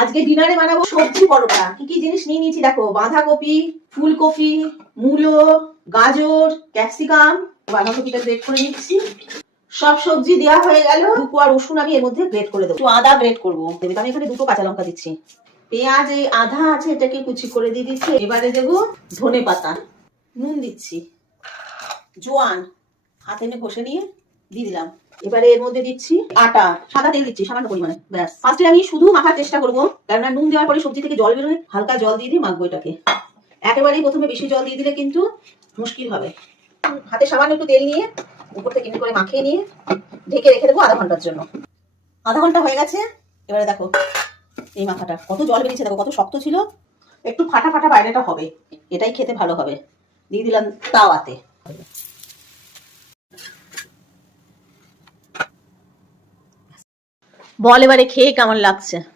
আজকে ডিনারে বানাবো সবজি পরোটা। কি কি জিনিস নিয়ে নিয়েছি দেখো, বাঁধাকপি, ফুলকপি, মূলো, গাজর, ক্যাপসিকাম। বাঁধাকপিটা গ্রেট করে নিচ্ছি। সব সবজি দেওয়া হয়ে গেল। 2 কোয়া রসুন আমি এর মধ্যে গ্রেট করে দেবো, একটু আদা গ্রেট করবো। আমি এখানে 2টো কাঁচা লঙ্কা দিচ্ছি। পেঁয়াজ এই আধা আছে, এটাকে কুচি করে দিয়ে দিচ্ছি। এবারে দেবো ধনে পাতা, নুন দিচ্ছি, জোয়ান হাতে এনে ঘষে নিয়ে দিয়ে দিলাম। এবারে এর মধ্যে দিচ্ছি আটা, সাদা তেল দিচ্ছি সামান্য পরিমাণে, ব্যাস। ফার্স্টে আমি শুধু মাখার চেষ্টা করবো, কেননা নুন দেওয়ার পরে সবজি থেকে জল বেরোয়। হালকা জল দিয়ে দিয়ে মাখবো এটাকে। একেবারেই প্রথমে বেশি জল দিয়ে দিলে কিন্তু মুশকিল হবে। হাতে সামান্য একটু তেল নিয়ে উপর থেকে এমনি করে মাখিয়ে নিয়ে ঢেকে রেখে দেবো আধা ঘন্টার জন্য। আধা ঘন্টা হয়ে গেছে। এবারে দেখো এই মাখাটা কত জল বেরিয়েছে, দেখো কত শক্ত ছিল। একটু ফাটা ফাটা বাইরেটা হবে, এটাই খেতে ভালো হবে। দিয়ে দিলাম তাওয়াতে। বল এবারে খেয়ে কেমন লাগছে।